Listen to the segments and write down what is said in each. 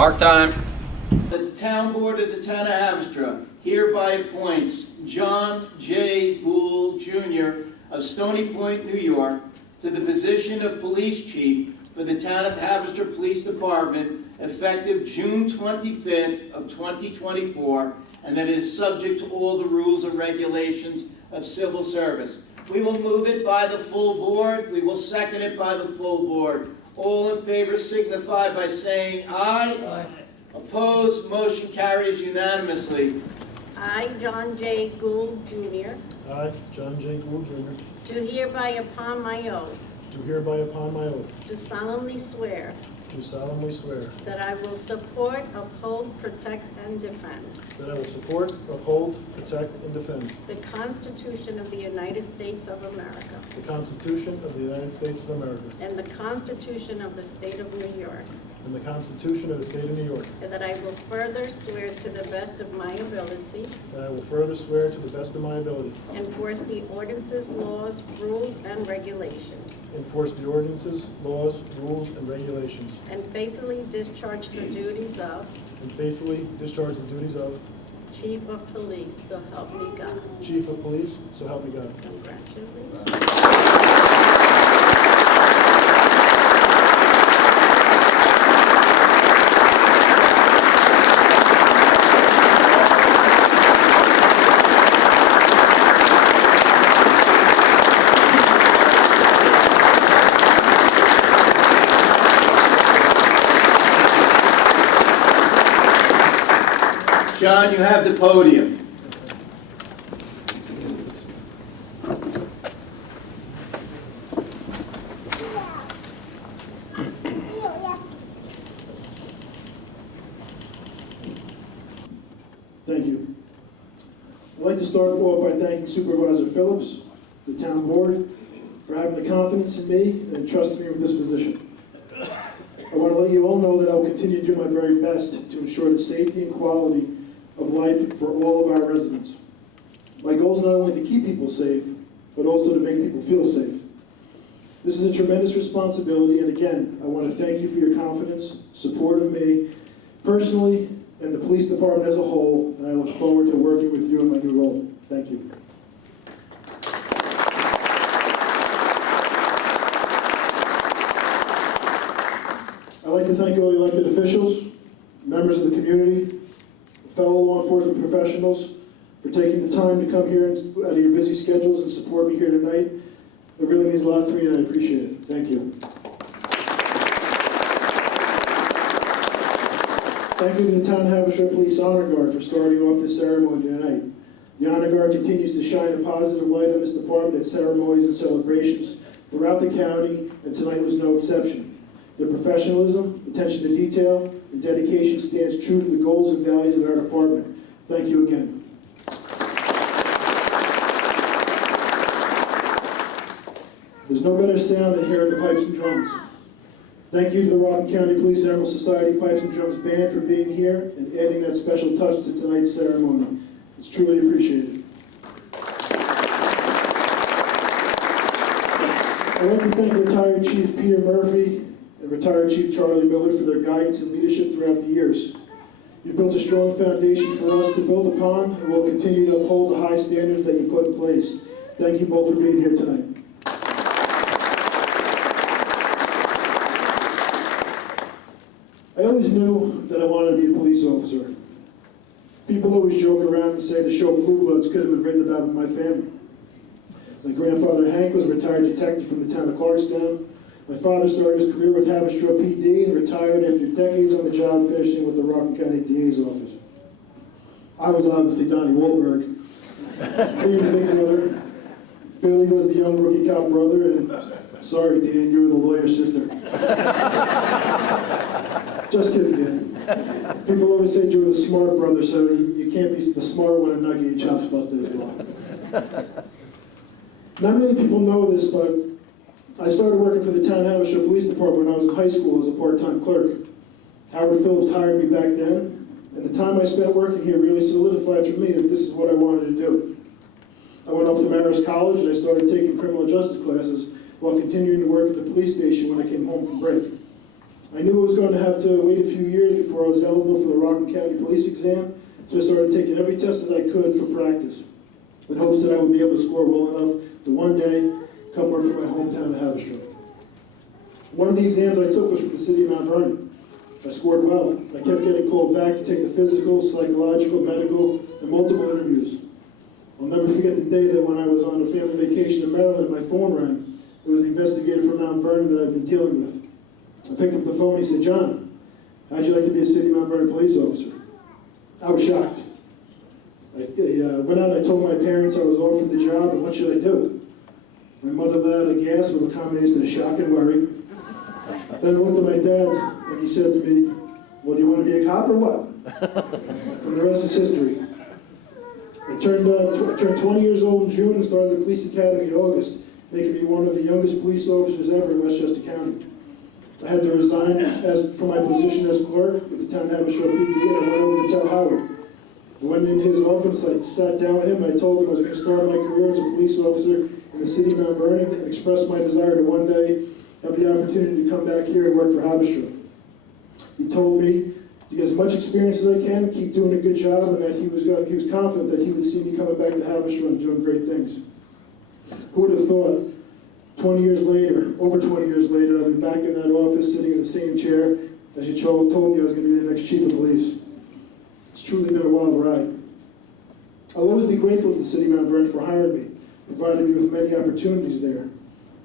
Mark time. That the town board of the town of Haverstraw hereby appoints John J. Gould, Jr. of Stony Point, New York, to the position of police chief for the town of Haverstraw Police Department effective June 25th of 2024, and that it is subject to all the rules and regulations of civil service. We will move it by the full board. We will second it by the full board. All in favor signify by saying aye. Aye. Opposed, motion carries unanimously. I, John J. Gould, Jr., I, John J. Gould, Jr., do hereby upon my oath do hereby upon my oath do solemnly swear that that I will support, uphold, protect, and defend I will support, uphold, protect, and defend the Constitution of the United States of America the Constitution of the United States of America and the Constitution of the State of New York, and the Constitution of the State of New York, and that I will further swear to the best of my ability and I will further swear to the best of my ability enforce the ordinances, laws, rules, and regulations, enforce the ordinances, laws, rules, and regulations, and faithfully discharge the duties of and faithfully discharge the duties of Chief of Police, so help me God. Chief of Police, so help me God. Congratulations. John, you have the podium. Thank you. I'd like to start off by thanking Supervisor Phillips, the town board, for having the confidence in me and trusting me with this position. I want to let you all know that I will continue to do my very best to ensure the safety and quality of life for all of our residents. My goal is not only to keep people safe, but also to make people feel safe. This is a tremendous responsibility, and again, I want to thank you for your confidence, support of me personally, and the police department as a whole, and I look forward to working with you in my new role. Thank you. I'd like to thank all the elected officials, members of the community, fellow law enforcement professionals for taking the time to come here out of your busy schedules and support me here tonight. It really means a lot to me, and I appreciate it. Thank you. Thank you to the Town of Haverstraw Police Honor Guard for starting off this ceremony tonight. The Honor Guard continues to shine a positive light on this department at ceremonies and celebrations throughout the county, and tonight was no exception. Their professionalism, attention to detail, and dedication stands true to the goals and values of our department. Thank you again. There's no better sound than hearing the pipes and drums. Thank you to the Rockland County Police Emerald Society Pipes and Drums Band for being here and adding that special touch to tonight's ceremony. It's truly appreciated. I'd like to thank retired Chief Peter Murphy and retired Chief Charlie Miller for their guidance and leadership throughout the years. You built a strong foundation for us to build upon, and will continue to uphold the high standards that you put in place. Thank you both for being here tonight. I always knew that I wanted to be a police officer. People always joke around and say the show Blue Bloods could have been written about in my family. My grandfather Hank was a retired detective from the town of Clarkstown. My father started his career with Haverstraw PD and retired after decades on the job, finishing with the Rockland County DA's office. I was obviously Donnie Wahlberg, being the big brother. Billy was the young rookie cop brother, and sorry, Dan, you were the lawyer's sister. Just kidding, Dan. People always said you were the smart brother, so you can't be the smart one and not get your chops busted as well. Not many people know this, but I started working for the Town of Haverstraw Police Department when I was in high school as a part-time clerk. Howard Phillips hired me back then, and the time I spent working here really solidified for me that this is what I wanted to do. I went off to Marist College and I started taking criminal justice classes while continuing to work at the police station when I came home from break. I knew I was going to have to wait a few years before I was eligible for the Rockland County Police exam, so I started taking every test that I could for practice, in hopes that I would be able to score well enough to one day come work for my hometown of Haverstraw. One of the exams I took was from the city of Mount Vernon. I scored well. I kept getting called back to take the physical, psychological, medical, and multiple interviews. I'll never forget the day that when I was on a family vacation in Maryland, my phone rang. It was the investigator from Mount Vernon that I've been dealing with. I picked up the phone and he said, "John, how'd you like to be a city of Mount Vernon police officer?" I was shocked. I went out and I told my parents I was offered the job, and what should I do? My mother let out a gasp of a combination of shock and worry. Then I looked at my dad and he said to me, "Well, do you want to be a cop or what?" And the rest is history. I turned 20 years old in June and started the police academy in August, making me one of the youngest police officers ever in Westchester County. I had to resign for my position as clerk with the town Haverstraw PD, and I went over to tell Howard. I went in his office, I sat down with him, I told him I was going to start my career as a police officer in the city of Mount Vernon, and expressed my desire to one day have the opportunity to come back here and work for Haverstraw. He told me to get as much experience as I can, keep doing a good job, and that he was confident that he would see me coming back to Haverstraw and doing great things. Who would have thought, 20 years later, over 20 years later, I'll be back in that office sitting in the same chair as you told me I was going to be the next chief of police. It's truly been a wild ride. I'll always be grateful to the city of Mount Vernon for hiring me, providing me with many opportunities there.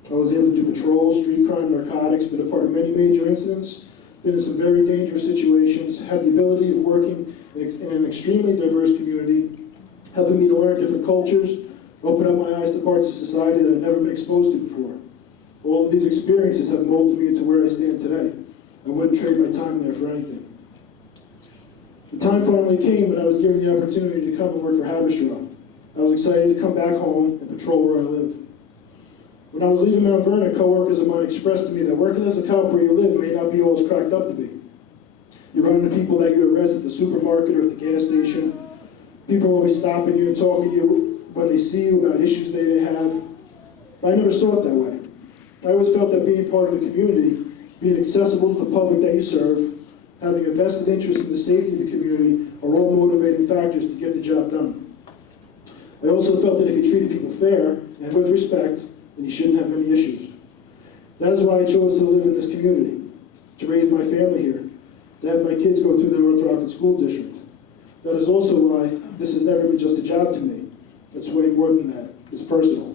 I was able to do patrol, street crime, narcotics, been a part of many major incidents, been in some very dangerous situations, had the ability of working in an extremely diverse community, helping me to learn different cultures, open up my eyes to parts of society that I've never been exposed to before. All of these experiences have molded me into where I stand today. I wouldn't trade my time there for anything. The time finally came when I was given the opportunity to come and work for Haverstraw. I was excited to come back home and patrol where I live. When I was leaving Mount Vernon, coworkers of mine expressed to me that working as a cop where you live may not be all it's cracked up to be. You run into people that you arrest at the supermarket or at the gas station. People are always stopping you and talking to you when they see you about issues they may have. I never saw it that way. I always felt that being part of the community, being accessible to the public that you serve, having a vested interest in the safety of the community are all motivating factors to get the job done. I also felt that if you treated people fair and with respect, then you shouldn't have any issues. That is why I chose to live in this community, to raise my family here, to have my kids go through the North Rockland School District. That is also why this has never been just a job to me. It's way more than that. It's personal.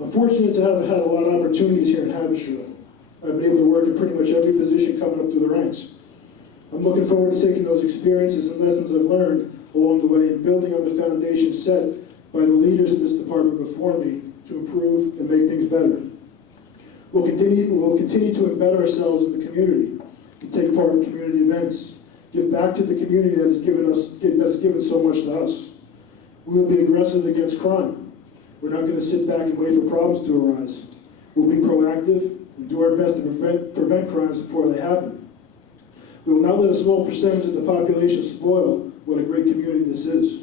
I'm fortunate to have had a lot of opportunities here in Haverstraw. I've been able to work in pretty much every position coming up through the ranks. I'm looking forward to taking those experiences and lessons I've learned along the way and building on the foundation set by the leaders in this department before me to improve and make things better. We'll continue to embed ourselves in the community, to take part in community events, give back to the community that has given so much to us. We will be aggressive against crime. We're not going to sit back and wait for problems to arise. We'll be proactive and do our best to prevent crimes before they happen. We will not let a small percentage of the population spoil what a great community this is.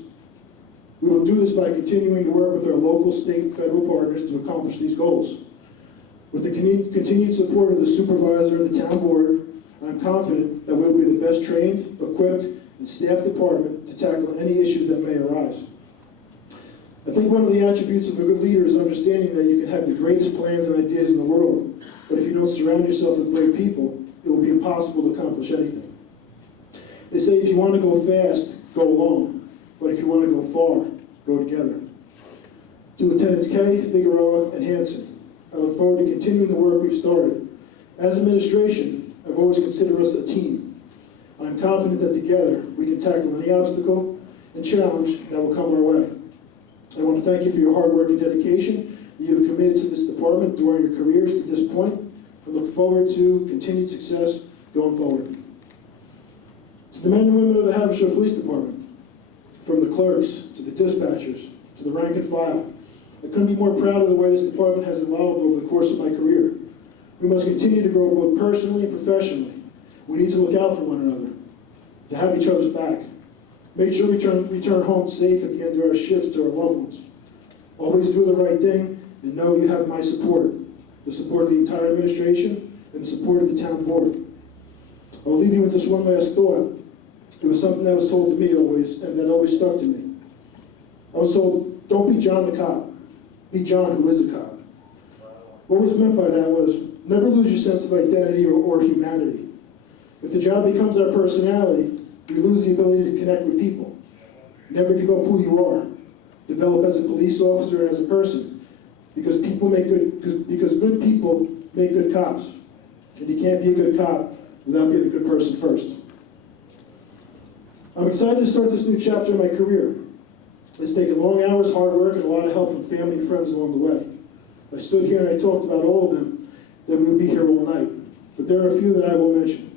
We will do this by continuing to work with our local, state, and federal partners to accomplish these goals. With the continued support of the supervisor and the town board, I'm confident that we will be the best trained, equipped, and staffed department to tackle any issues that may arise. I think one of the attributes of a good leader is understanding that you can have the greatest plans and ideas in the world, but if you don't surround yourself with great people, it will be impossible to accomplish anything. They say if you want to go fast, go alone, but if you want to go far, go together. To Lieutenants Kay, Figueroa, and Hanson, I look forward to continuing the work we've started. As administration, I've always considered us a team. I'm confident that together we can tackle any obstacle and challenge that will come our way. I want to thank you for your hard work and dedication that you have committed to this department during your careers to this point. I look forward to continued success going forward. To the men and women of the Haverstraw Police Department, from the clerks to the dispatchers to the rank and file, I couldn't be more proud of the way this department has evolved over the course of my career. We must continue to grow both personally and professionally. We need to look out for one another, to have each other's back. Make sure we return home safe at the end of our shifts to our loved ones. Always do the right thing and know you have my support, the support of the entire administration, and the support of the town board. I'll leave you with this one last thought. It was something that was told to me always, and that always stuck to me. I was told, don't be John the cop, be John who is a cop. What was meant by that was, never lose your sense of identity or humanity. If the job becomes our personality, we lose the ability to connect with people. Never give up who you are. Develop as a police officer and as a person, because good people make good cops. And you can't be a good cop without being a good person first. I'm excited to start this new chapter in my career. It's taken long hours, hard work, and a lot of help from family and friends along the way. If I stood here and I talked about all of them, then we would be here all night. But there are a few that I will mention.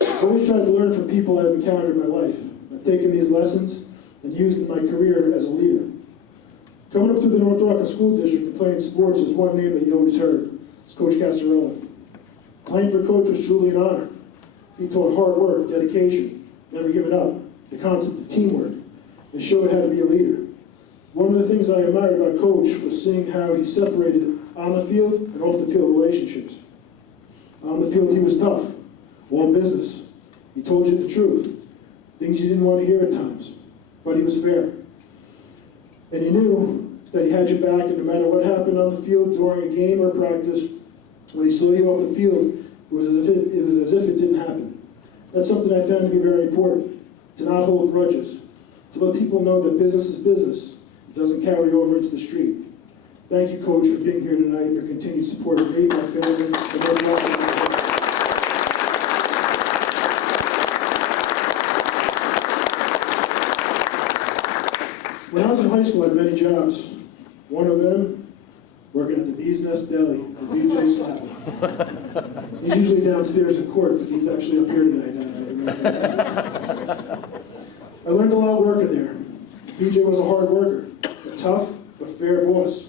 I've always tried to learn from people I've encountered in my life. I've taken these lessons and used in my career as a leader. Coming up through the North Rockland School District and playing sports is one name that you always heard. It's Coach Casarella. Playing for Coach was truly an honor. He taught hard work, dedication, never giving up, the concept of teamwork, and showed how to be a leader. One of the things I admired about Coach was seeing how he separated on the field and off the field relationships. On the field, he was tough, all business. He told you the truth, things you didn't want to hear at times, but he was fair. And he knew that he had your back, and no matter what happened on the field during a game or practice, when he saw you off the field, it was as if it didn't happen. That's something I found to be very important, to not hold grudges, to let people know that business is business. It doesn't carry over into the street. Thank you, Coach, for being here tonight and your continued support of me, my family, and everyone. When I was in high school, I had many jobs. One of them, working at the Bee's Nest Deli, or BJ Slab. He's usually downstairs in court, but he's actually up here tonight. I learned a lot working there. BJ was a hard worker, a tough but fair boss.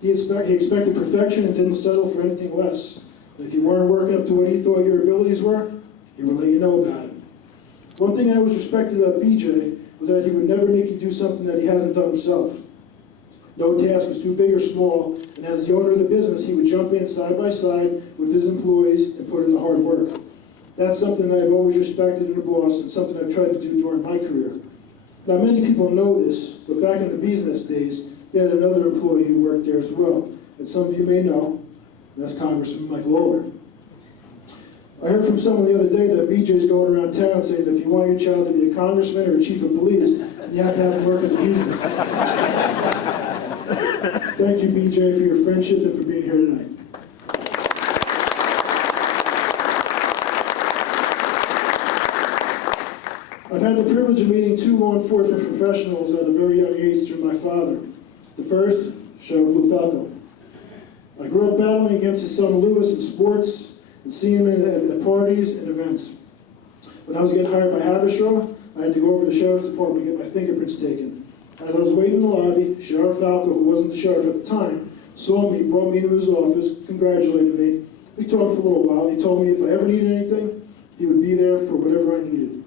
He expected perfection and didn't settle for anything less. And if you weren't working up to what he thought your abilities were, he would let you know about it. One thing I always respected about BJ was that he would never make you do something that he hasn't done himself. No task was too big or small, and as the owner of the business, he would jump in side by side with his employees and put in the hard work. That's something that I've always respected in a boss, and something I've tried to do during my career. Now, many people know this, but back in the business days, they had another employee who worked there as well, and some of you may know, and that's Congressman Mike Lawler. I heard from someone the other day that BJ's going around town saying that if you want your child to be a congressman or a chief of police, you have to have him work in the business. Thank you, BJ, for your friendship and for being here tonight. I've had the privilege of meeting two law enforcement professionals at a very young age through my father. The first, Sheriff Lou Falco. I grew up battling against his son Lewis in sports and seeing him at parties and events. When I was getting hired by Haverstraw, I had to go over to the Sheriff's Department to get my fingerprints taken. As I was waiting in the lobby, Sheriff Falco, who wasn't the sheriff at the time, saw me, brought me into his office, congratulated me. We talked for a little while. He told me if I ever needed anything, he would be there for whatever I needed.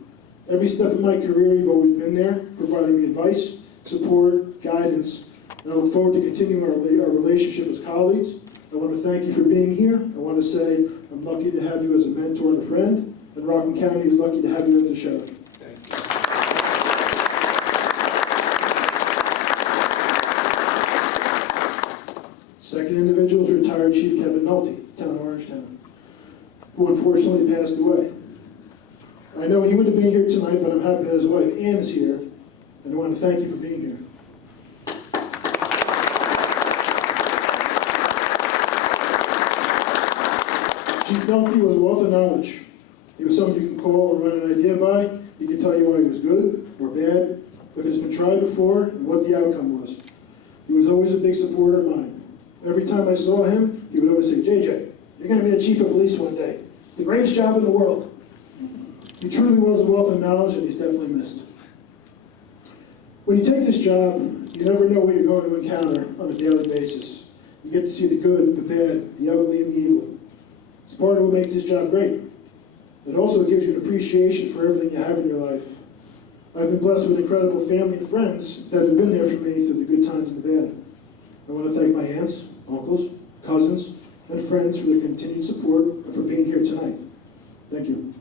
Every step of my career, you've always been there, providing me advice, support, guidance, and I look forward to continuing our relationship as colleagues. I want to thank you for being here. I want to say I'm lucky to have you as a mentor and a friend, and Rockland County is lucky to have you as the sheriff. Second individual is retired Chief Kevin Nolte, town of Orangetown, who unfortunately passed away. I know he would have been here tonight, but I'm happy that his wife Ann is here, and I want to thank you for being here. Chief Nolte was a wealth of knowledge. He was someone you can call and run an idea by. He could tell you why he was good or bad, if it's been tried before, and what the outcome was. He was always a big supporter of mine. Every time I saw him, he would always say, JJ, you're going to be the chief of police one day. It's the greatest job in the world. He truly was a wealth of knowledge, and he's definitely missed. When you take this job, you never know what you're going to encounter on a daily basis. You get to see the good, the bad, the ugly, and the evil. It's part of what makes this job great. It also gives you an appreciation for everything you have in your life. I've been blessed with incredible family and friends that have been there for me through the good times and the bad. I want to thank my aunts, uncles, cousins, and friends for their continued support and for being here tonight. Thank you.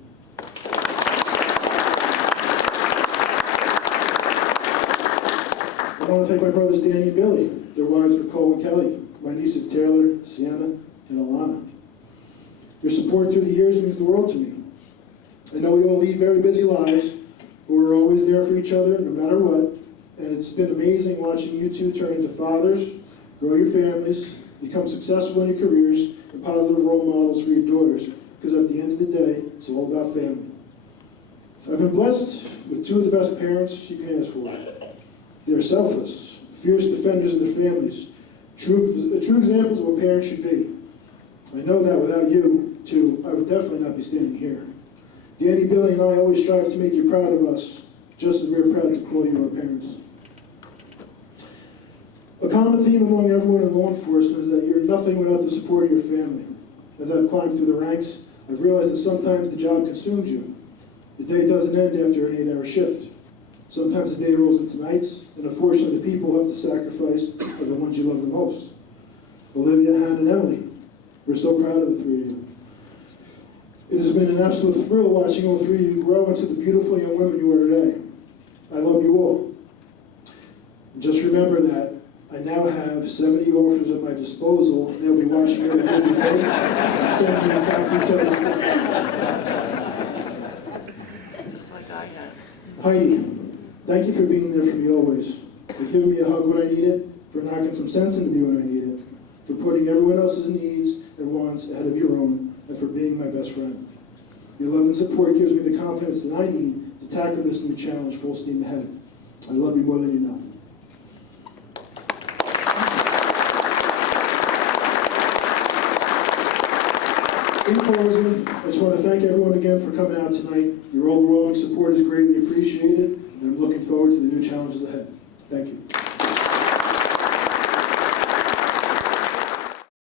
I want to thank my brothers Danny and Billy, their wives Nicole and Kelly, my nieces Taylor, Sienna, and Alana. Your support through the years means the world to me. I know we all lead very busy lives, but we're always there for each other no matter what, and it's been amazing watching you two turn into fathers, grow your families, become successful in your careers, and positive role models for your daughters, because at the end of the day, it's all about family. I've been blessed with two of the best parents you can ask for. They're selfless, fierce defenders of their families, true examples of what parents should be. I know that without you two, I would definitely not be standing here. Danny, Billy, and I always strive to make you proud of us, just as we're proud to call you our parents. A common theme among everyone in law enforcement is that you're nothing without the support of your family. As I've climbed through the ranks, I've realized that sometimes the job consumes you. The day doesn't end after an 8-hour shift. Sometimes the day rolls into nights, and unfortunately the people who have to sacrifice are the ones you love the most. Olivia, Hannah, and Emily, we're so proud of the three of you. It has been an absolute thrill watching all three of you grow into the beautiful young women you are today. I love you all. Just remember that I now have 70 officers at my disposal. They'll be watching every day and sending me a copy to Just like I had. Heidi, thank you for being there for me always, for giving me a hug when I need it, for knocking some sense into me when I need it, for putting everyone else's needs and wants ahead of your own, and for being my best friend. Your love and support gives me the confidence that I need to tackle this new challenge full steam ahead. I love you more than you know. In closing, I just want to thank everyone again for coming out tonight. Your overwhelming support is greatly appreciated, and I'm looking forward to the new challenges ahead. Thank you.